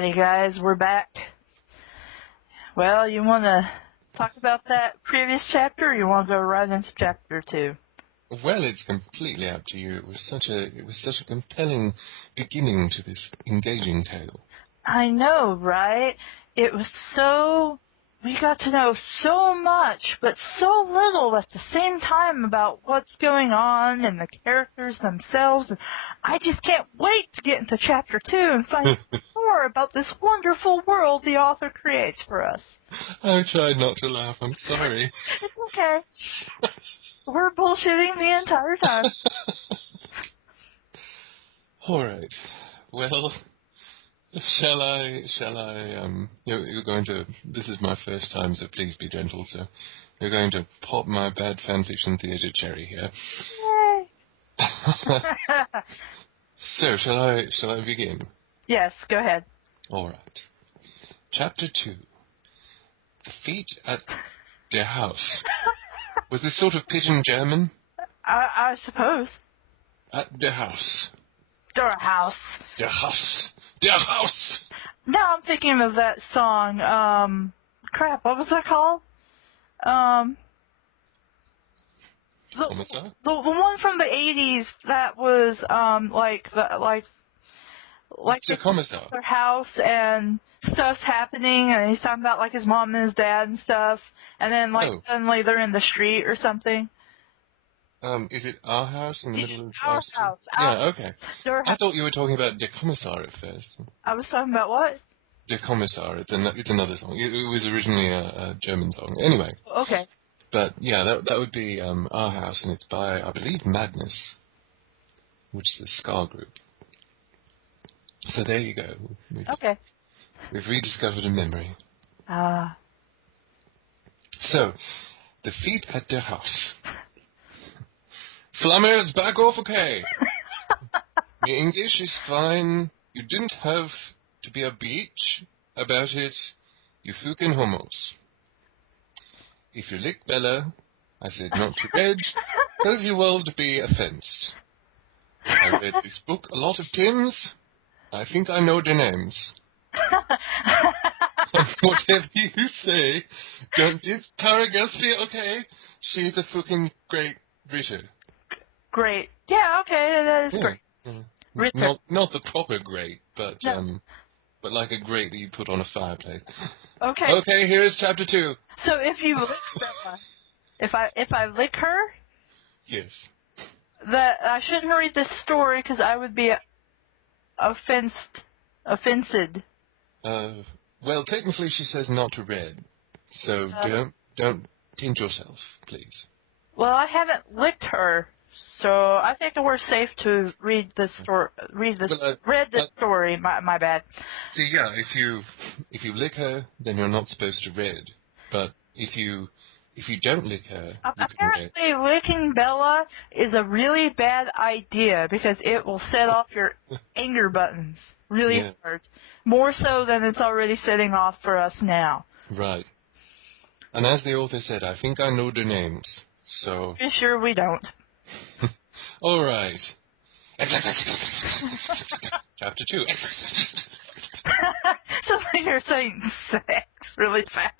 Alrighty, guys, we're back. Well, you want to talk about that previous chapter, or you want to go right into chapter 2? Well, it's completely up to you. It was such a compelling beginning to this engaging tale. I know, right? It was we got to know so much, but so little at the same time about what's going on and the characters themselves. And I just can't wait to get into chapter 2 and find more about this wonderful world the author creates for us. I tried not to laugh. I'm sorry. It's okay. We're bullshitting the entire time. All right. Well, shall I, you're going to, this is my first time, so please be gentle, so you're going to pop my bad fanfiction theatre cherry here. Yay! So, shall I begin? Yes, go ahead. All right. Chapter 2. The feet at their house. Was this sort of pidgin German? I suppose. At the house. Der House. Der Haus. Der Haus! Now I'm thinking of that song, crap, what was that called? The one from the 80s that was, Der Kommissar. Their house and stuff's happening, and he's talking about, like, his mom and his dad and stuff, and then, suddenly they're in the street or something. Is it our house in the middle of our house? Yeah, okay. I thought you were talking about Der Kommissar at first. I was talking about what? Der Kommissar. It's another song. It was originally a German song. Anyway. Okay. But yeah, that would be our house, and it's by, I believe, Madness, which is a ska group. So there you go. We've rediscovered a memory. So, the feet at der Haus. Flammers, back off, okay? The English is fine. You didn't have to be a bitch about it, you fucking homos. If you lick Bella, I said not to read, because you will be offensed. I read this book a lot of times. I think I know the names. Whatever you say, don't diss Tara Gusby, okay? She's a fucking great writer. Great. Yeah, okay, that is great. Yeah. Not the proper great, but like a grate that you put on a fireplace. Okay. Okay, here is chapter 2. So if you lick Bella, if I lick her, yes, that I shouldn't read this story because I would be offended. Well, technically she says not to read, so don't tinge yourself, please. Well, I haven't licked her, so I think we're safe to read this story. Read this story. My bad. See, yeah, if you lick her, then you're not supposed to read. But if you don't lick her, apparently licking Bella is a really bad idea because it will set off your anger buttons really hard, more so than it's already setting off for us now. Right. And as the author said, I think I know the names. So. Pretty sure we don't. All right. Chapter 2. Something you're saying sex really fast.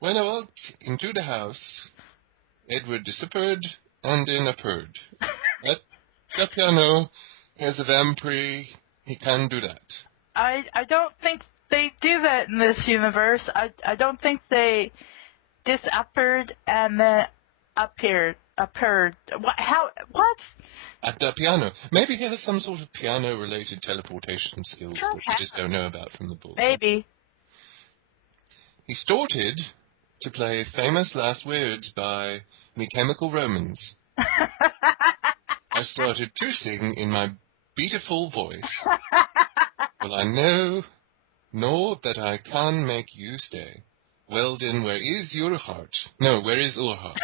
When I walked into the house, Edward disappeared and in appeared. At the piano, as a vampire, he can do that. I don't think they do that in this universe. I don't think they disappeared and then appeared. What? At the piano. Maybe he has some sort of piano-related teleportation skills that we just don't know about from the book. Maybe. He started to play famous last words by Me Chemical Romans. I started to sing in my beautiful voice. Well, I know that I can make you stay. Well then, where is your heart? No, where is our heart?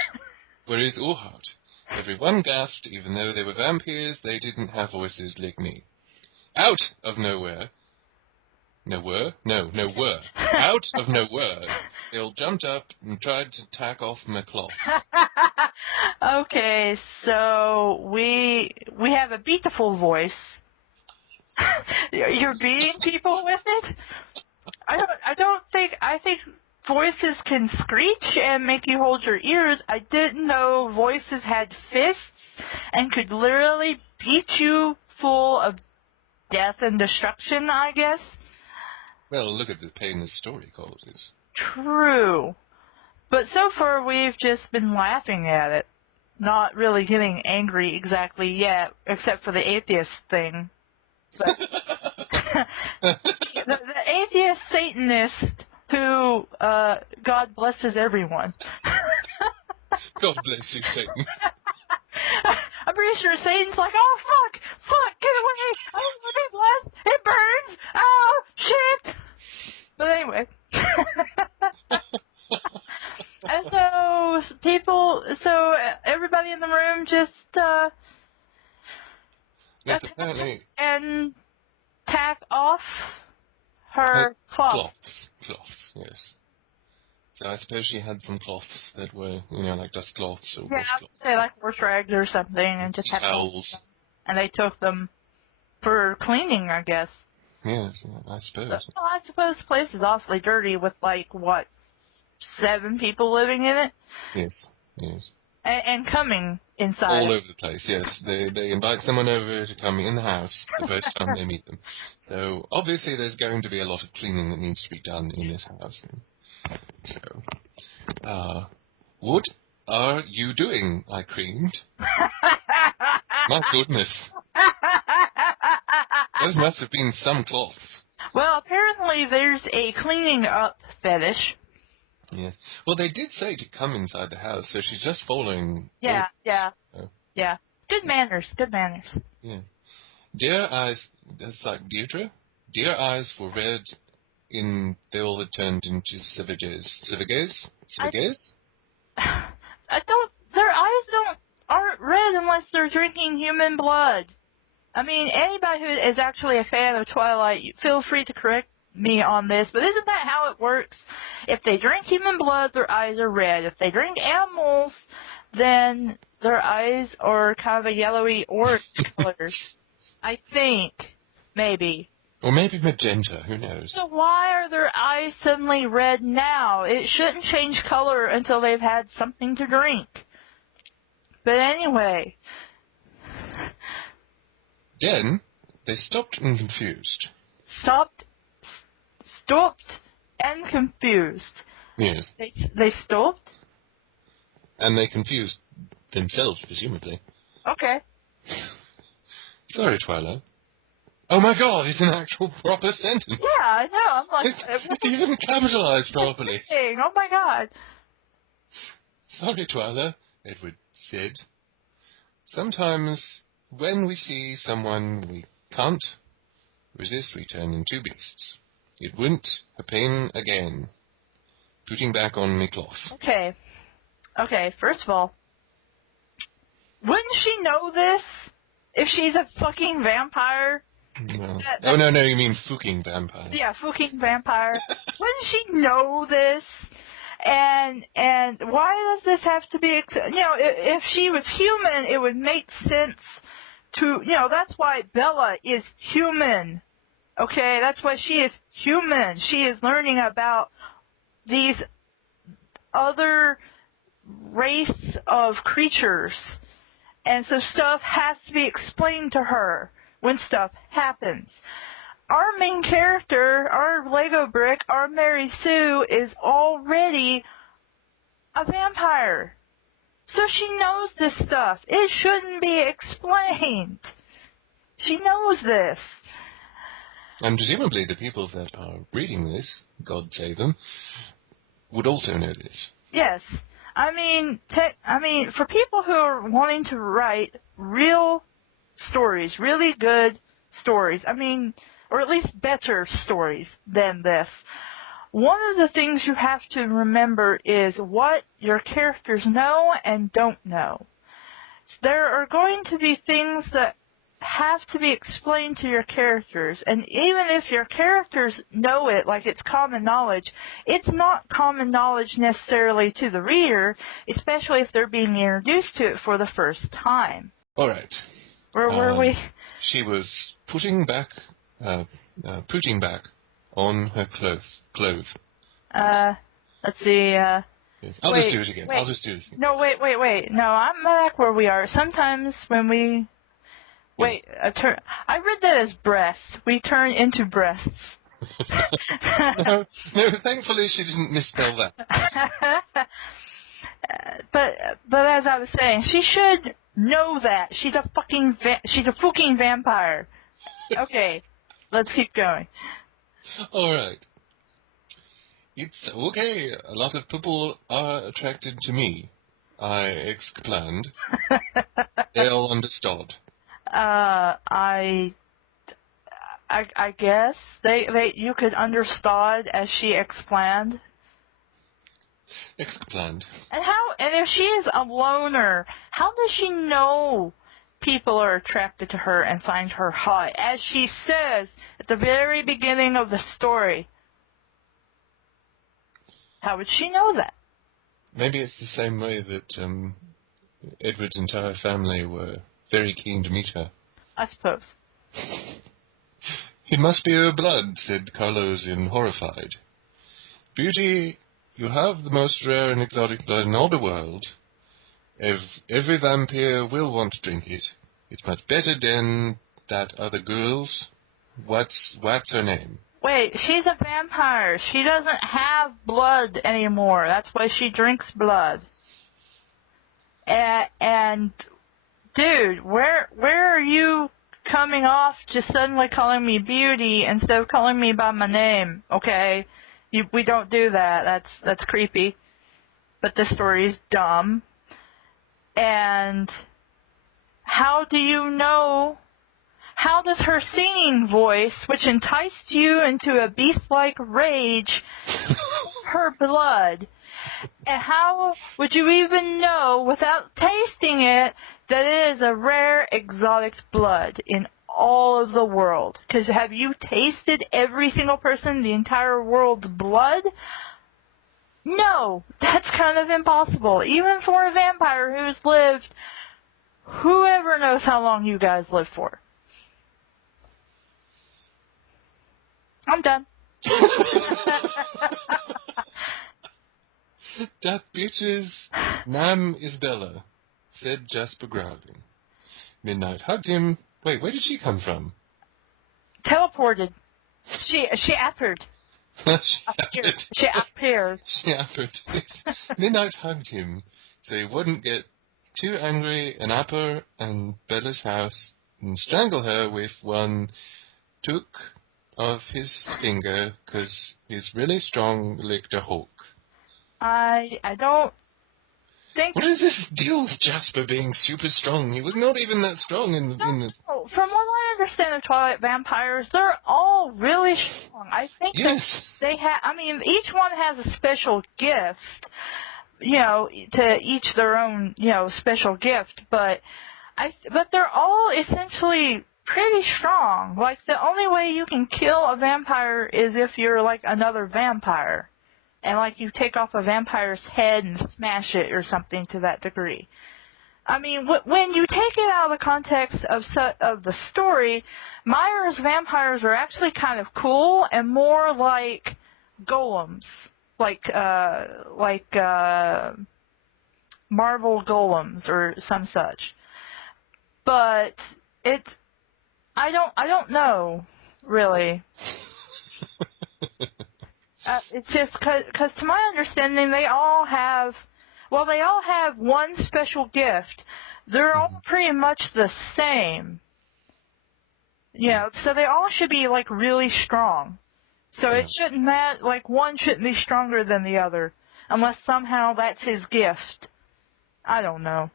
Where is our heart? Everyone gasped, even though they were vampires, they didn't have voices like me. Out of nowhere. Nowhere? No, nowhere. Out of nowhere. They all jumped up and tried to tack off my cloth. Okay, so we have a beautiful voice. You're beating people with it? I think voices can screech and make you hold your ears. I didn't know voices had fists and could literally beat you full of death and destruction, I guess. Well, look at the pain this story causes. True. But so far we've just been laughing at it. Not really getting angry exactly yet, except for the atheist thing. But the atheist Satanist who, God blesses everyone. God bless you, Satan. I'm pretty sure Satan's like, oh, fuck, get away, I don't want to be blessed, it burns, oh, shit. But anyway. And so everybody in the room just, Yes, apparently. And tack off her cloths. Cloths, yes. So I suppose she had some cloths that were, like dust cloths or yeah, washcloths. say like horse rags or something, and just had towels. And they took them for cleaning, I guess. Yes, I suppose. Well, I suppose the place is awfully dirty with, 7 people living in it? Yes. And coming inside. All over the place, yes. They invite someone over to come in the house the first time they meet them. So, obviously, there's going to be a lot of cleaning that needs to be done in this house. So, what are you doing? I screamed. My goodness. Those must have been some cloths. Well, apparently there's a cleaning up fetish. Yes. Well, they did say to come inside the house, so she's just following. Yeah. So. Yeah. Good manners. Yeah. Dear eyes, that's like Deirdre. Dear eyes were red they all had turned into civiges. Civiges? Their eyes aren't red unless they're drinking human blood. I mean, anybody who is actually a fan of Twilight, feel free to correct me on this, but isn't that how it works? If they drink human blood, their eyes are red. If they drink animals, then their eyes are kind of a yellowy orange color. I think. Maybe. Or maybe magenta, who knows? So why are their eyes suddenly red now? It shouldn't change color until they've had something to drink. But anyway. Then, they stopped and confused. Stopped and confused. Yes. They stopped? And they confused themselves, presumably. Okay. Sorry, Twila. Oh my god, it's an actual proper sentence. Yeah, I know. I'm like... It's even capitalized properly. Oh my god. Sorry, Twila, Edward said. Sometimes, when we see someone we can't resist, we turn into beasts. It wouldn't happen again. Putting back on me cloth. Okay, first of all, wouldn't she know this if she's a fucking vampire? No. No, you mean fucking vampire. Yeah, fucking vampire. Wouldn't she know this? And why does this have to be... if she was human, it would make sense to... that's why Bella is human. Okay, that's why she is human. She is learning about these other race of creatures. And so stuff has to be explained to her when stuff happens. Our main character, our Lego brick, our Mary Sue, is already a vampire. So she knows this stuff. It shouldn't be explained. She knows this. And presumably the people that are reading this, God save them, would also know this. Yes. I mean, for people who are wanting to write real stories, really good stories, or at least better stories than this, one of the things you have to remember is what your characters know and don't know. There are going to be things that have to be explained to your characters, and even if your characters know it like it's common knowledge, it's not common knowledge necessarily to the reader, especially if they're being introduced to it for the first time. All right. Where were we? she was putting back on her clothes. Let's see. Yes. I'll wait, just do it again. wait. I'll just do it again. No, wait. No, I'm back where we are. Sometimes when we... Wait, I read that as breasts. We turn into breasts. no, thankfully she didn't misspell that. But as I was saying, she should know that. She's a fucking vampire. Okay, let's keep going. All right. It's okay. A lot of people are attracted to me. I explained. They all understood. I guess you could understand as she explained. Explained. And if she is a loner, how does she know people are attracted to her and find her hot? As she says at the very beginning of the story. How would she know that? Maybe it's the same way that Edward's entire family were very keen to meet her. I suppose. It must be her blood, said Carlos in horrified. Beauty, you have the most rare and exotic blood in all the world. Every vampire will want to drink it. It's much better than that other girl's. What's her name? Wait, she's a vampire. She doesn't have blood anymore. That's why she drinks blood. And dude, where are you coming off just suddenly calling me Beauty instead of calling me by my name? Okay, we don't do that. That's creepy. But this story is dumb. And how do you know? How does her singing voice, which enticed you into a beast-like rage, her blood? And how would you even know, without tasting it, that it is a rare, exotic blood in all of the world? Because have you tasted every single person in the entire world's blood? No, that's kind of impossible. Even for a vampire who's lived, whoever knows how long you guys live for. I'm done. That bitch's name is Bella, said Jasper growling. Midnight hugged him. Wait, where did she come from? Teleported. She appeared. She appeared. Midnight hugged him so he wouldn't get too angry and up her and Bella's house and strangle her with one took of his finger, 'cause he's really strong like the Hulk. I don't think... What is this deal with Jasper being super strong? He was not even that strong in the... No. From what I understand of Twilight vampires, they're all really strong. I think yes. they have... I mean, each one has a special gift, to each their own, special gift, but they're all essentially pretty strong. Like, the only way you can kill a vampire is if you're, like, another vampire. And, like, you take off a vampire's head and smash it or something to that degree. I mean, when you take it out of the context of the story, Meyer's vampires are actually kind of cool and more like golems. Like Marvel golems or some such. But I don't know, really. It's just because to my understanding, they all have one special gift. They're all pretty much the same. So they all should be, like, really strong. So it shouldn't matter, like, one shouldn't be stronger than the other, unless somehow that's his gift. I don't know.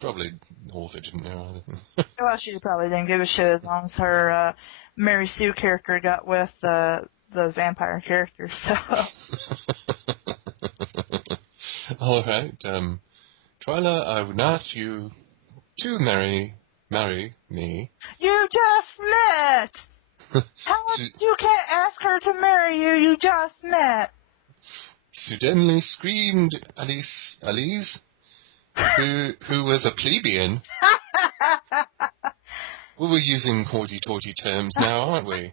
Probably all of it didn't know either. Well, she probably didn't give a shit as long as her Mary Sue character got with the vampire character, so... All right, Twila, I would not you to marry me. You just met! You can't ask her to marry you, you just met! Suddenly screamed Alice, who was a plebeian. Well, we're using hoity-toity terms now, aren't we?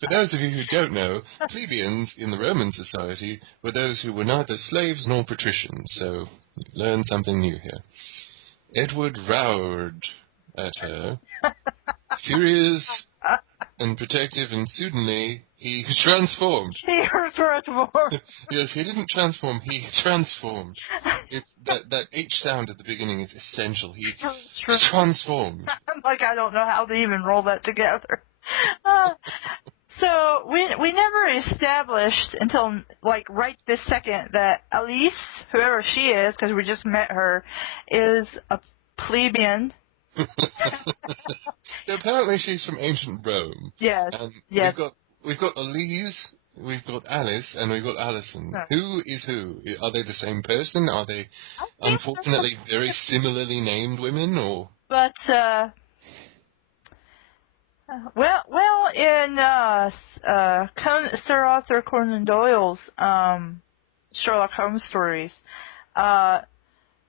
For those of you who don't know, plebeians in the Roman society were those who were neither slaves nor patricians, so learn something new here. Edward roared at her, furious and protective, and suddenly he transformed. He transformed. Yes, he didn't transform, he transformed. It's that H sound at the beginning is essential. He transformed. I'm like, I don't know how to even roll that together. So we never established until like right this second that Elise, whoever she is, because we just met her, is a plebeian. So apparently she's from ancient Rome. Yes. And yes. We've got Elise, we've got Alice, and we've got Alison. Huh. Who is who? Are they the same person? Are they unfortunately very similarly named women, or? But well, in Sir Arthur Conan Doyle's Sherlock Holmes stories,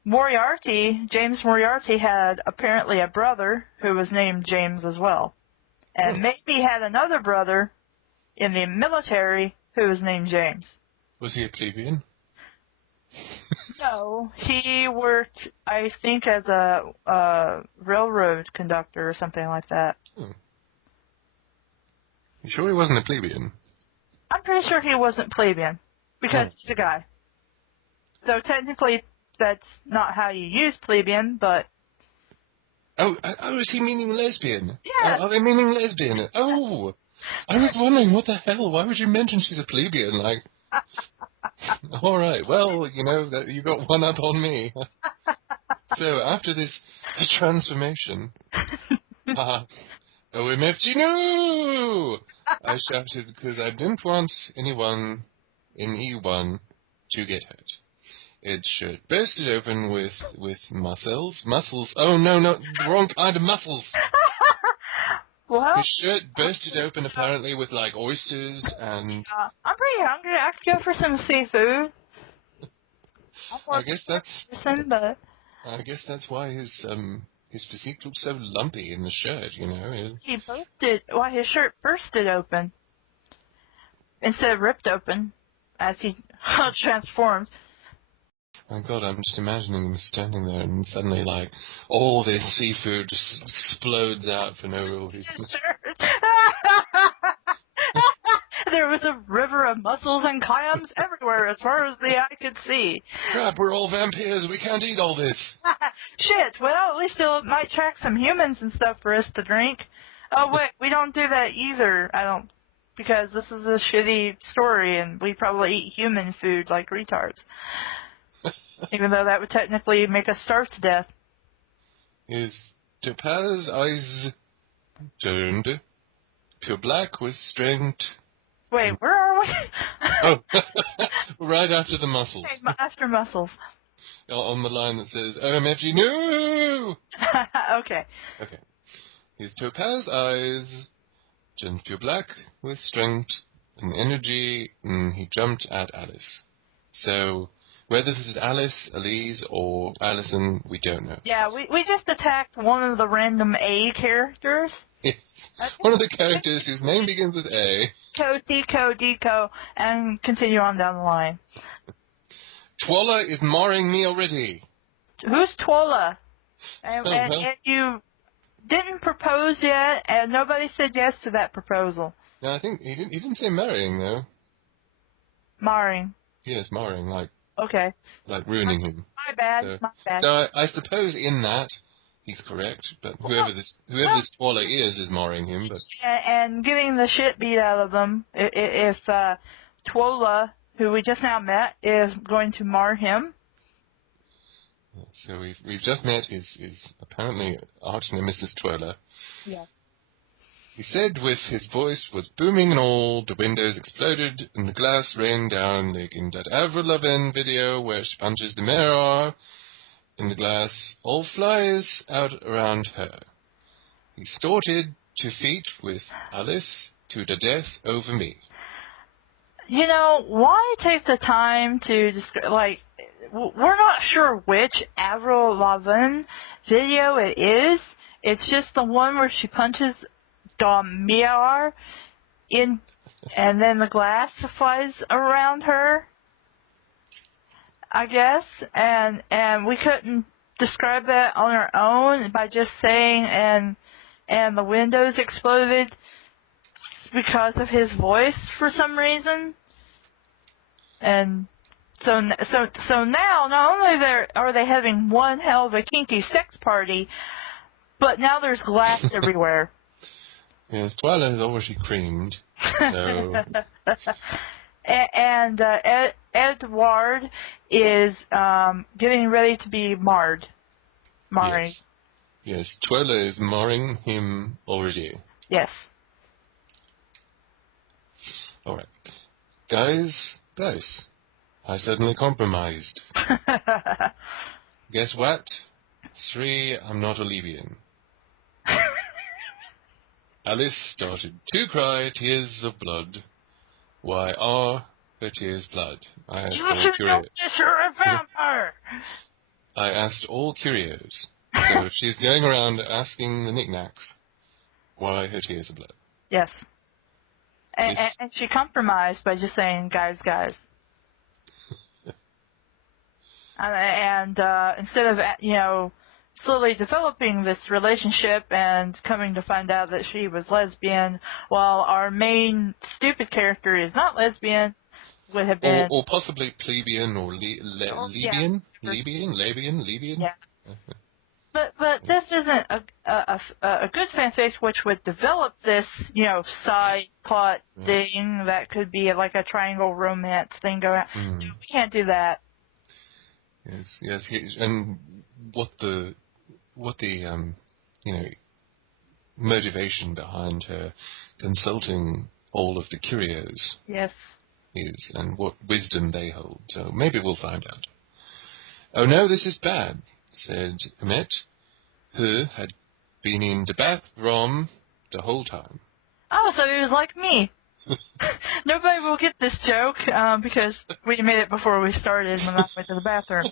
James Moriarty had apparently a brother who was named James as well. And maybe had another brother in the military who was named James. Was he a plebeian? No, he worked, I think, as a railroad conductor or something like that. Oh. You sure he wasn't a plebeian? I'm pretty sure he wasn't plebeian, because he's a guy. Though technically that's not how you use plebeian, but... Oh, is he meaning lesbian? Yes. Are they meaning lesbian? Oh! I was wondering, what the hell? Why would you mention she's a plebeian? Like... All right, well, you know, you got one up on me. So, after this transformation... OMFG, no! I shouted because I didn't want anyone in E1 to get hurt. Its shirt bursted open with muscles. Oh, no, the wrong kind of muscles. Well, His shirt bursted open apparently with, like, oysters and... I'm pretty hungry. I could go for some seafood. I guess that's why his physique looked so lumpy in the shirt, you know. His shirt bursted open instead of ripped open as he transformed. My God, I'm just imagining him standing there and suddenly, like, all this seafood just explodes out for no real reason. There was a river of mussels and clams everywhere as far as the eye could see. Crap, we're all vampires. We can't eat all this. Shit, well, at least it might track some humans and stuff for us to drink. Oh, wait, we don't do that either, because this is a shitty story and we probably eat human food like retards. Even though that would technically make us starve to death. His topaz eyes turned pure black with strength. Wait, where are we? Oh, right after the muscles. Okay, after muscles. On the line that says, OMFG, no! Okay. Okay. His topaz eyes turned pure black with strength and energy, and he jumped at Alice. So... whether this is Alice, Elise, or Alison, we don't know. Yeah, we just attacked one of the random A characters. Yes. One of the characters whose name begins with A. Deco, and continue on down the line. Twila is marring me already. Who's Twila? And you didn't propose yet, and nobody said yes to that proposal. No, I think he didn't say marrying, though. Marring. Yes, marring, like... okay. Like ruining him. My bad. So I suppose in that he's correct, but whoever this Twila is marring him. But and getting the shit beat out of them. If Twila, who we just now met, is going to mar him. So we've just met his apparently arch nemesis Twila. Yeah. He said with his voice was booming and all, the windows exploded and the glass rained down like in that Avril Lavigne video where she punches the mirror in the glass, all flies out around her. He started to feat with Alice to the death over me. You know, why take the time to describe, like, we're not sure which Avril Lavigne video it is. It's just the one where she punches Vampyre in, and then the glass flies around her, I guess, and we couldn't describe that on our own by just saying and the windows exploded because of his voice for some reason. And so now not only are they having one hell of a kinky sex party, but now there's glass everywhere. Yes, Twila is already creamed, so... And Edward is getting ready to be marred. Marring. Yes, Twila is marring him already. Yes. Alright. Guys, I suddenly compromised. Guess what? 3, I'm not a lesbian. Alice started to cry tears of blood. Why are her tears blood? I asked all curios. You're a vampire! I asked all curios. So she's going around asking the knickknacks why her tears are blood. Yes. And she compromised by just saying, guys. and instead of, slowly developing this relationship and coming to find out that she was lesbian, while our main stupid character is not lesbian, would have been... Or possibly plebeian or lebian? Yeah. Lebian? Yeah. But this isn't a good fanfic which would develop this, side plot thing that could be like a triangle romance thing going on. We can't do that. Yes, and what the motivation behind her consulting all of the curios is, and what wisdom they hold. So maybe we'll find out. Oh no, this is bad, said Emmett, who had been in the bathroom the whole time. Oh, so he was like me. Nobody will get this joke because we made it before we started when I went to the bathroom.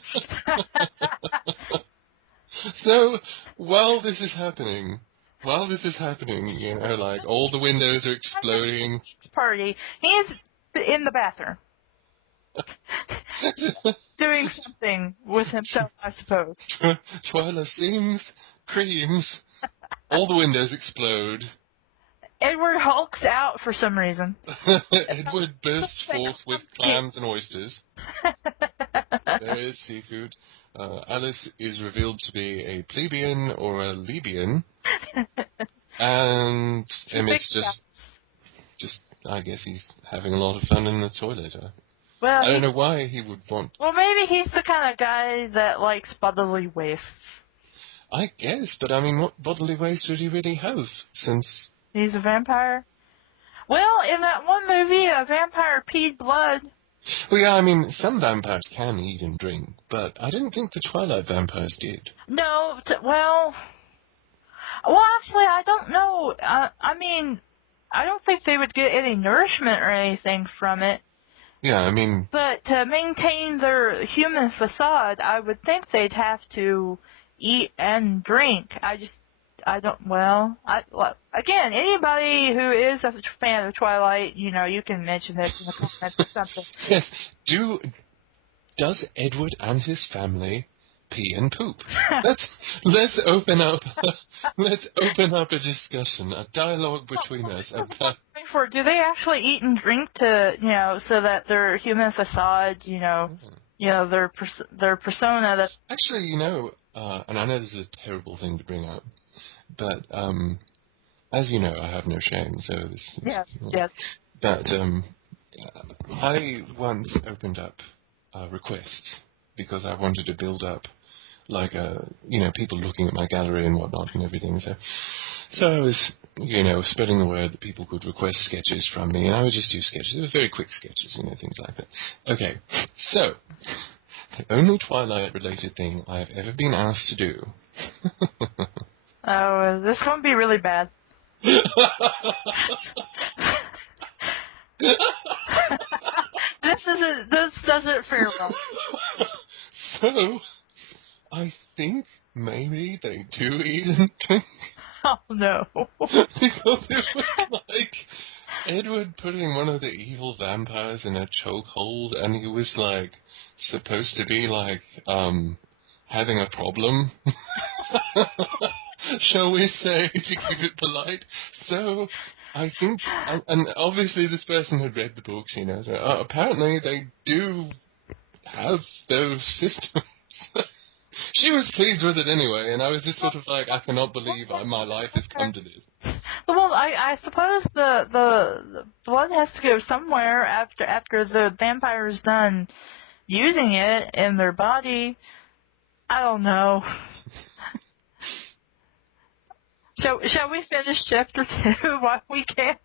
So, while this is happening, like all the windows are exploding. Party. He's in the bathroom. Doing something with himself, I suppose. Twila sings, creams, all the windows explode. Edward hulks out for some reason. Edward bursts forth with clams and oysters. There is seafood. Alice is revealed to be a plebeian or a lebian. And Emmett's just, I guess he's having a lot of fun in the toilet. Well, I don't know why he would want... Well, maybe he's the kind of guy that likes bodily wastes. I guess, but I mean, what bodily waste would he really have, since... He's a vampire? Well, in that one movie, a vampire peed blood. Well, yeah, I mean, some vampires can eat and drink, but I didn't think the Twilight vampires did. No, well, actually, I don't know. I mean, I don't think they would get any nourishment or anything from it. Yeah, I mean... But to maintain their human facade, I would think they'd have to eat and drink. Again, anybody who is a fan of Twilight, you can mention it in the comments or something. Yes. Does Edward and his family pee and poop? Let's open up a discussion, a dialogue between us about... Do they actually eat and drink to, so that their human facade, their persona that... Actually, and I know this is a terrible thing to bring up, but as you know, I have no shame, so this... Yes. But I once opened up requests because I wanted to build up, like, people looking at my gallery and whatnot and everything, so I was, spreading the word that people could request sketches from me, and I would just do sketches. They were very quick sketches, things like that. Okay, so, the only Twilight-related thing I've ever been asked to do... Oh, this won't be really bad. This doesn't fare well. So, I think maybe they do eat and drink. Oh, no. Because it was like Edward putting one of the evil vampires in a chokehold, and he was like supposed to be like having a problem, shall we say, to keep it polite. So I think, and obviously this person had read the books, you know, so apparently they do have those systems. She was pleased with it anyway, and I was just sort of like, I cannot believe my life has come to this. Well, I suppose the blood has to go somewhere after the vampire's done using it in their body. I don't know. Shall we finish chapter 2 while we can?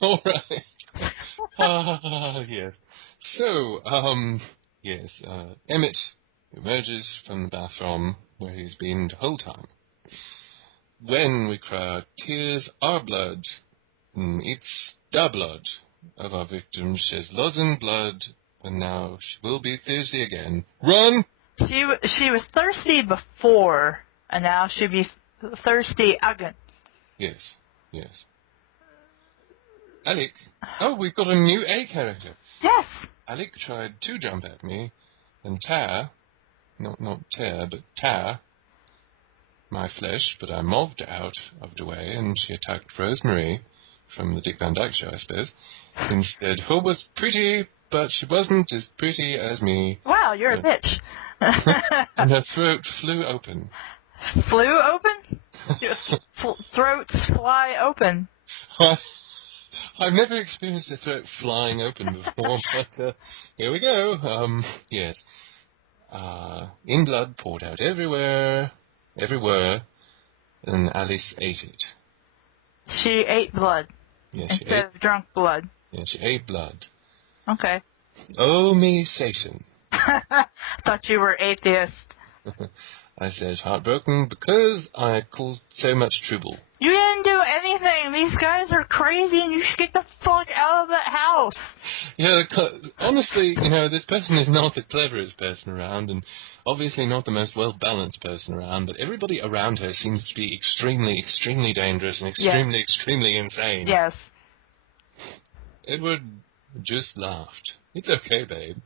All right. Yes. So, yes, Emmett emerges from the bathroom where he's been the whole time. When we cry out, tears are blood. It's the blood of our victim. She's losing blood, and now she will be thirsty again. Run! She was thirsty before, and now she'll be thirsty again. Yes, yes. Alec. Oh, we've got a new A character. Yes. Alec tried to jump at me, and tear, not tear, but tear my flesh, but I moved out of the way, and she attacked Rosemary from the Dick Van Dyke Show, I suppose, instead, who was pretty, but she wasn't as pretty as me. Wow, you're a bitch. And her throat flew open. Flew open? Throats fly open. I've never experienced a throat flying open before, but here we go. Yes. In blood poured out everywhere, and Alice ate it. She ate blood. Yeah, instead of drunk blood. Yeah, she ate blood. Okay. Oh, me Satan. Thought you were atheist. I said heartbroken because I caused so much trouble. You didn't do anything. These guys are crazy and you should get the fuck out of that house. Yeah, honestly, you know, this person is not the cleverest person around and obviously not the most well-balanced person around, but everybody around her seems to be extremely, extremely dangerous and extremely, extremely insane. Yes. Edward just laughed. It's okay, babe.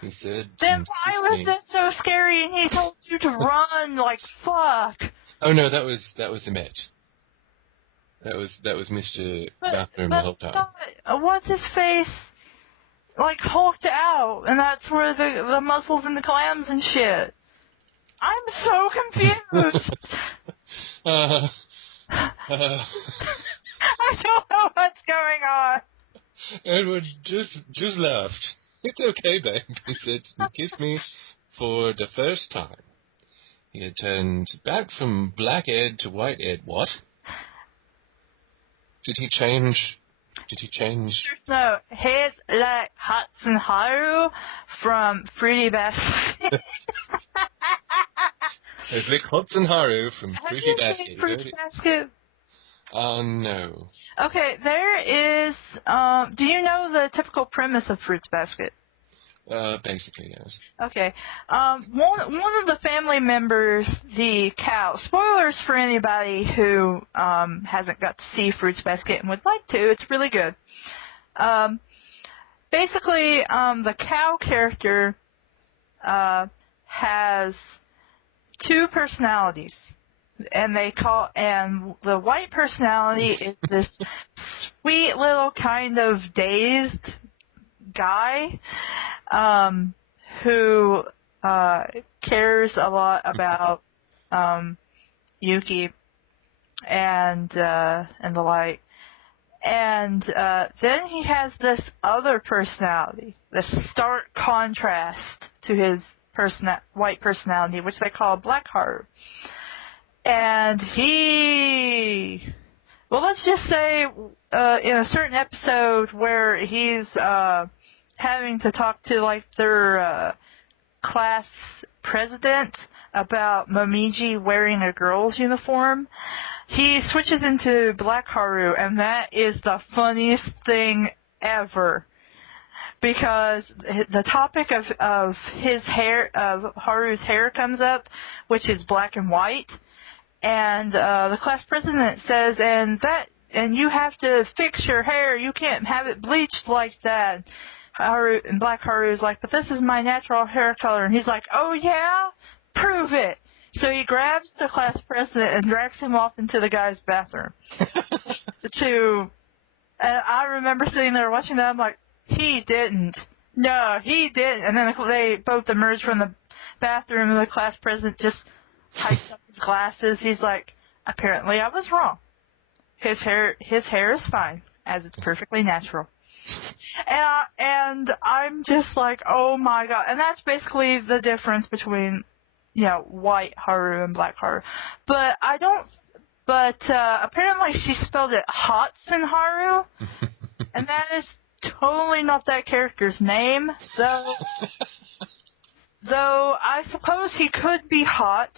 He said. Then why was this so scary and he told you to run like fuck? Oh no, that was Emmett. That was Mr. Bathroom the whole time. What's his face? Like hulked out, and that's where the muscles and the clams and shit. I'm so confused. I don't know what's going on. Edward just laughed. It's okay, babe, he said, and kissed me for the first time. He had turned back from black Ed to white Ed. What? Did he change? No, he's like Hudson Haru from Fruity Basket. It's like Hudson Haru from Fruity Basket. Have you seen Fruity Basket? No. Okay, there is, do you know the typical premise of Fruits Basket? Basically, yes. Okay. One of the family members, the cow, spoilers for anybody who hasn't got to see Fruits Basket and would like to, it's really good. Basically, the cow character has two personalities. And the white personality is this sweet little kind of dazed guy, who, cares a lot about, Yuki and the like. And, then he has this other personality, this stark contrast to his white personality, which they call Blackheart. And let's just say, in a certain episode where he's, having to talk to, like, their, class president about Momiji wearing a girl's uniform, he switches into Black Haru, and that is the funniest thing ever. because the topic of his hair, of Haru's hair comes up, which is black and white, and the class president says, and you have to fix your hair, you can't have it bleached like that. Black Haru is like, but this is my natural hair color, and he's like, oh yeah? Prove it! So he grabs the class president and drags him off into the guy's bathroom. And I remember sitting there watching that, I'm like, he didn't. No, he didn't. And then they both emerge from the bathroom, and the class president just hikes up his glasses. He's like, apparently I was wrong. His hair is fine, as it's perfectly natural. And I'm just like, oh my god. And that's basically the difference between, white Haru and black Haru. But apparently she spelled it Hotsun Haru, and that is totally not that character's name, though I suppose he could be hot.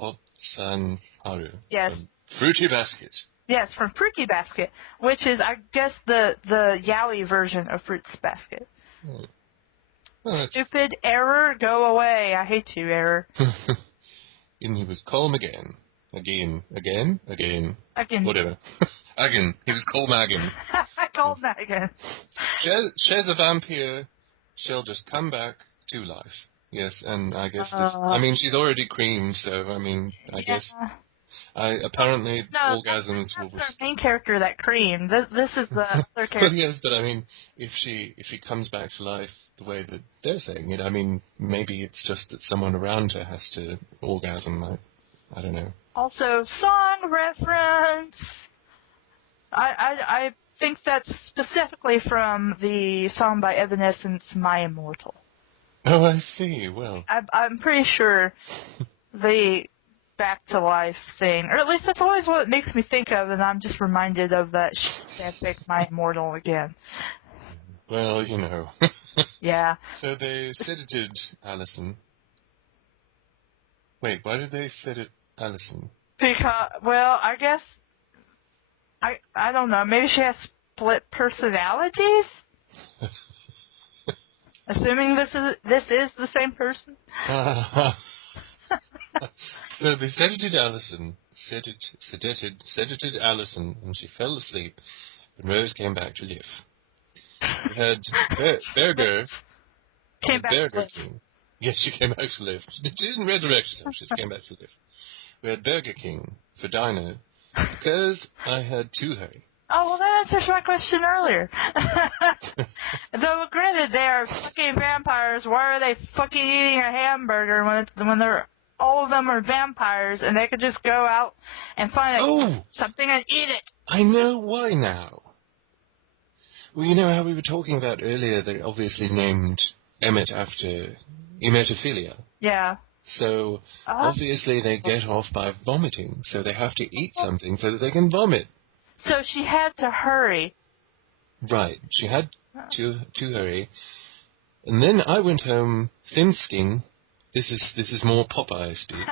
Hotsun Haru. Yes. Fruity Basket. Yes, from Fruity Basket, which is, I guess, the yaoi version of Fruits Basket. Oh. Well, stupid error, go away. I hate you, error. And he was calm again. Again. Whatever. Again. He was calm again. Calm again. She's a vampire. She'll just come back to life. Yes, and I guess she's already creamed, so, I guess... apparently orgasms will... That's our main character that creamed. This is the other character. Well, yes, but if she comes back to life the way that they're saying it, maybe it's just that someone around her has to orgasm. I don't know. Also, song reference. I think that's specifically from the song by Evanescence, My Immortal. Oh, I see. Well, I'm pretty sure the back to life thing, or at least that's always what it makes me think of, and I'm just reminded of that epic My Immortal again. Well, Yeah. So they sedated Allison. Wait, why did they sedate Allison? Because, well, I guess, I don't know, maybe she has split personalities? Assuming this is the same person? So they sedated Allison, sedated Allison, and she fell asleep, and Rose came back to live. We had Berger. Came back to live. King. Yes, she came back to live. She didn't resurrect herself, she just came back to live. We had Burger King for Dino, because I had too hurry. Oh, well, that answers my question earlier. Though, granted, they are fucking vampires. Why are they fucking eating a hamburger when they're all of them are vampires and they could just go out and find something and eat it? I know why now. Well, you know how we were talking about earlier, they obviously named Emmett after emetophilia. Yeah. So, obviously they get off by vomiting, so they have to eat something so that they can vomit. So she had to hurry. Right. She had to hurry. And then I went home thin-skinned. This is more Popeye speak.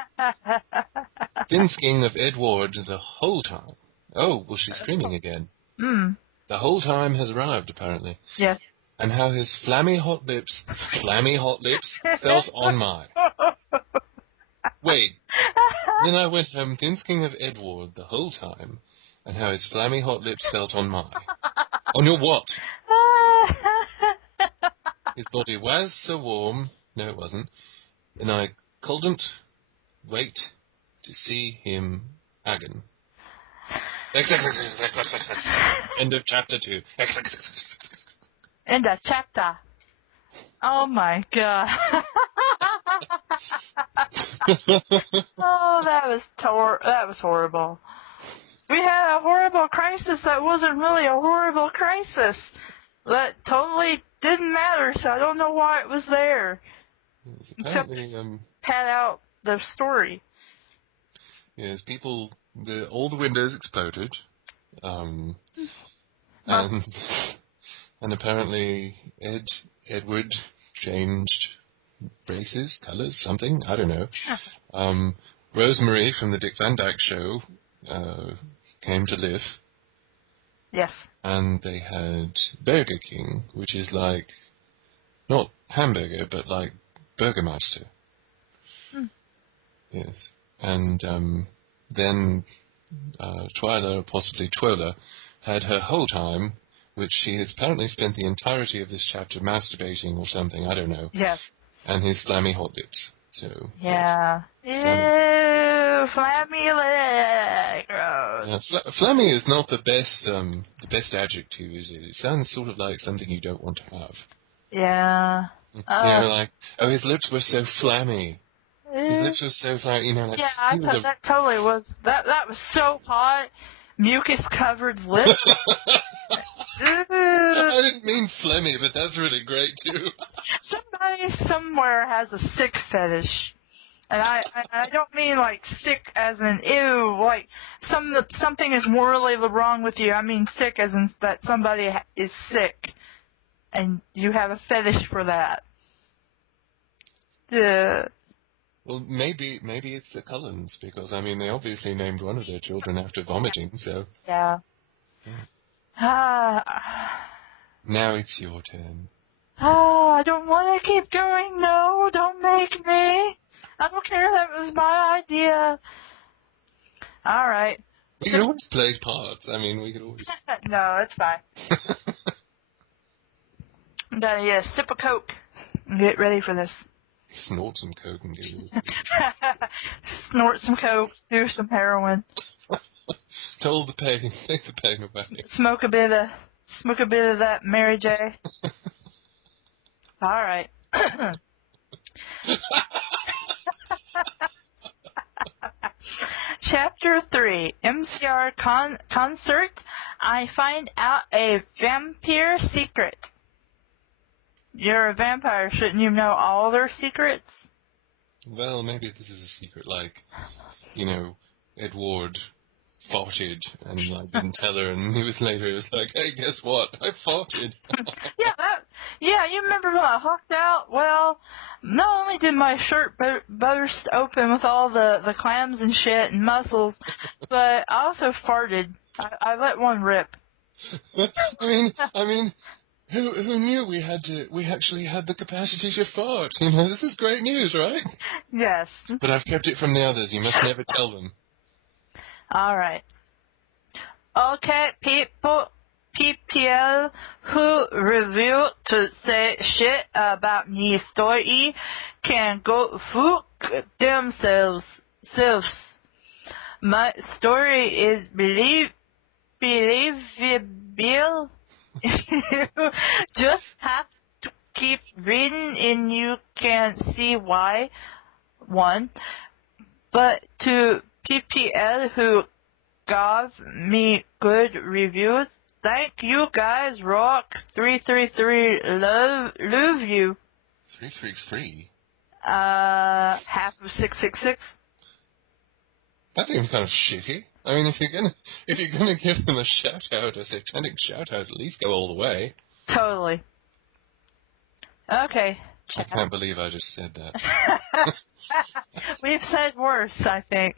Thin-skinned of Edward the whole time. Oh, well, she's screaming again. The whole time has arrived, apparently. Yes. And how his flammy hot lips felt on my... Wait. Then I went home thin-skinned of Edward the whole time, and how his flammy hot lips felt on my... On your what? His body was so warm... No, it wasn't. And I couldn't wait to see him again. End of chapter 2. End of chapter. Oh my god. Oh, that was horrible. We had a horrible crisis that wasn't really a horrible crisis. That totally didn't matter, so I don't know why it was there. Except pad out the story. Yes, all the windows exploded. And apparently Edward changed races, colours, something, I don't know. Rosemary from the Dick Van Dyke Show came to live. Yes. And they had Burger King, which is like, not hamburger, but like Burgermeister. Hmm. Yes. And then Twila, or possibly Twila, had her whole time, which she has apparently spent the entirety of this chapter masturbating or something, I don't know. Yes. And his flammy hot lips. So, yeah. Yes. Ew, flammy leg. Gross. Flammy is not the best adjective, is it? It sounds sort of like something you don't want to have. Yeah. Like, oh, his lips were so flammy. His lips were so flammy, like... Yeah, he was that totally was... That was so hot. Mucus-covered lips. I didn't mean phlegmy, but that's really great, too. Somebody somewhere has a sick fetish. And I don't mean like sick as in ew, like something is morally wrong with you. I mean sick as in that somebody is sick, and you have a fetish for that. Well, maybe it's the Cullens, because, I mean, they obviously named one of their children after vomiting, so... Yeah. Now it's your turn. I don't want to keep going. No, don't make me. I don't care. That was my idea. All right. We could always play parts. I mean, we could always... No, it's fine. I'm going to get a sip of Coke and get ready for this. Snort some Coke and get Snort some Coke, do some heroin. Told the pain, take the pain away. Smoke a bit of that Mary J. All right. Chapter 3, MCR Concert. I find out a vampire secret. You're a vampire. Shouldn't you know all their secrets? Well, maybe this is a secret, like, you know, Edward farted and like didn't tell her, and he was like, hey, guess what? I farted. Yeah, you remember when I hucked out? Well, not only did my shirt burst open with all the clams and shit and muscles, but I also farted. I let one rip. I mean, who knew we actually had the capacity to fart? You know, this is great news, right? Yes. But I've kept it from the others. You must never tell them. All right. Okay, PPL who review to say shit about me story can go fuck themselves. My story is believable. You just have to keep reading and you can see why. One. But to PPL who gave me good reviews, thank you guys. Rock 333. Love you. 333? Half of 666. That seems kind of shitty. I mean, if you're gonna give them a shout out, a satanic shout out, at least go all the way. Totally. Okay. I can't believe I just said that. We've said worse, I think.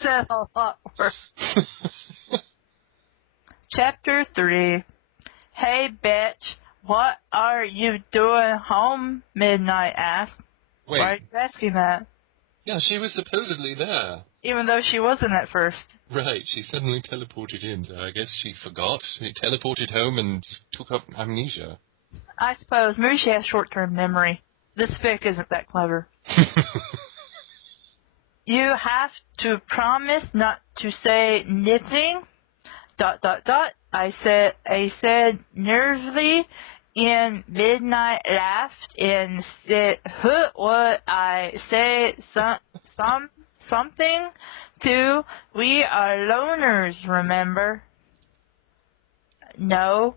Said a lot worse. Chapter 3. Hey, bitch, what are you doing home? Midnight asked. Wait. Why are you asking that? Yeah, she was supposedly there. Even though she wasn't at first. Right, she suddenly teleported in, so I guess she forgot. She teleported home and just took up amnesia. I suppose. Maybe she has short-term memory. This fic isn't that clever. You have to promise not to say anything. ... I said nervously, and Midnight laughed and said, what I say something to, we are loners, remember? No,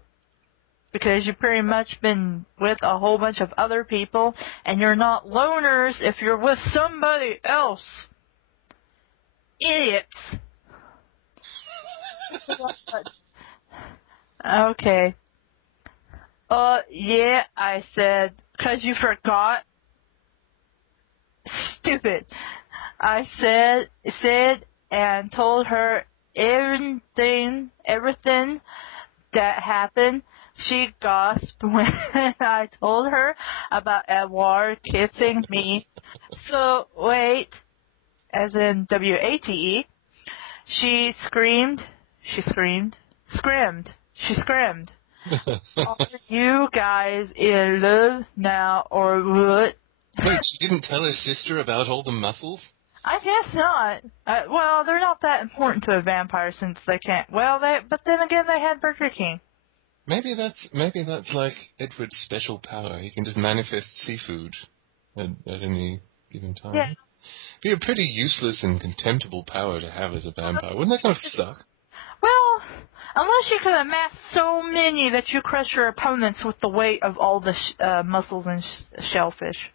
because you've pretty much been with a whole bunch of other people, and you're not loners if you're with somebody else. Idiots. Okay. Yeah, I said, 'cause you forgot. Stupid. I said and told her everything that happened. She gasped when I told her about Edward kissing me. So, wait, as in W-A-T-E, she screamed. Are you guys in love now or what? Wait, she didn't tell her sister about all the muscles? I guess not. Well, they're not that important to a vampire since they can't. Well, but then again, they had Burger King. Maybe that's like Edward's special power. He can just manifest seafood at any given time. Yeah. Be a pretty useless and contemptible power to have as a vampire. Wouldn't that kind of suck? Well, unless you can amass so many that you crush your opponents with the weight of all the mussels and shellfish.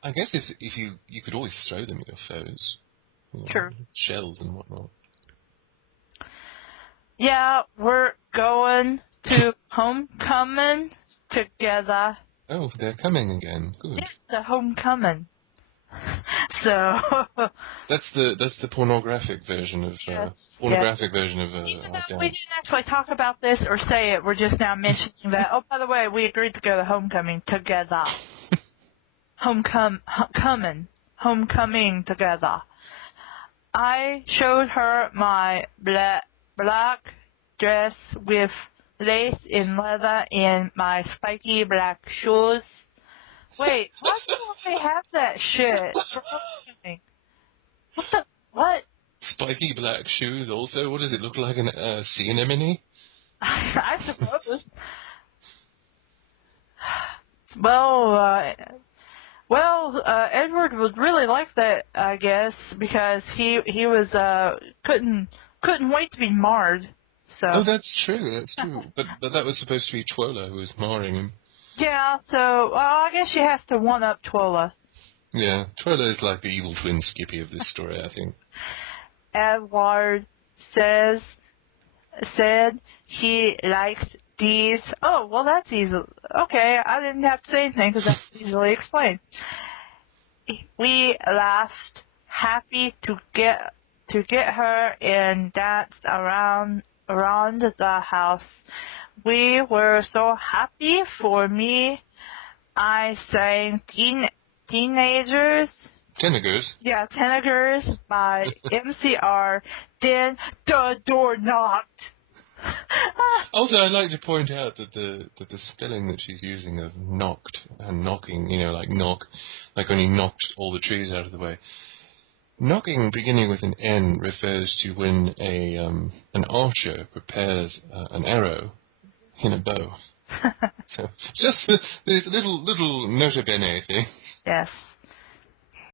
I guess if you could always throw them at your foes. You know, True. Shells and whatnot. Yeah, we're going to homecoming together. Oh, they're coming again. Good. It's the homecoming. So that's the pornographic version of yes, version of even our though we dance. didn't actually talk about this or say it, we're just now mentioning that. Oh, by the way, we agreed to go to homecoming together. Homecoming together. I showed her my black dress with lace and leather and my spiky black shoes. Wait, why do they have that shit for homecoming? What? Spiky black shoes also? What does it look like, a sea anemone? I suppose. Well, Edward would really like that, I guess, because he was couldn't wait to be marred. So. Oh, that's true. But that was supposed to be Twila who was marring him. Yeah, so I guess she has to one up Twila. Yeah, Twila is like the evil twin Skippy of this story, I think. Edward said he likes these. Oh, well, that's easy. Okay, I didn't have to say anything because that's easily explained. We laughed, happy to get her, and danced around the house. We were so happy for me. I sang Teenagers. Yeah, Teenagers by MCR. Then the door knocked. Also, I'd like to point out that the spelling that she's using of knocked and knocking, like knock, like when he knocked all the trees out of the way. Knocking beginning with an N refers to when an archer prepares an arrow in a bow. So just these little nota bene things. Yes.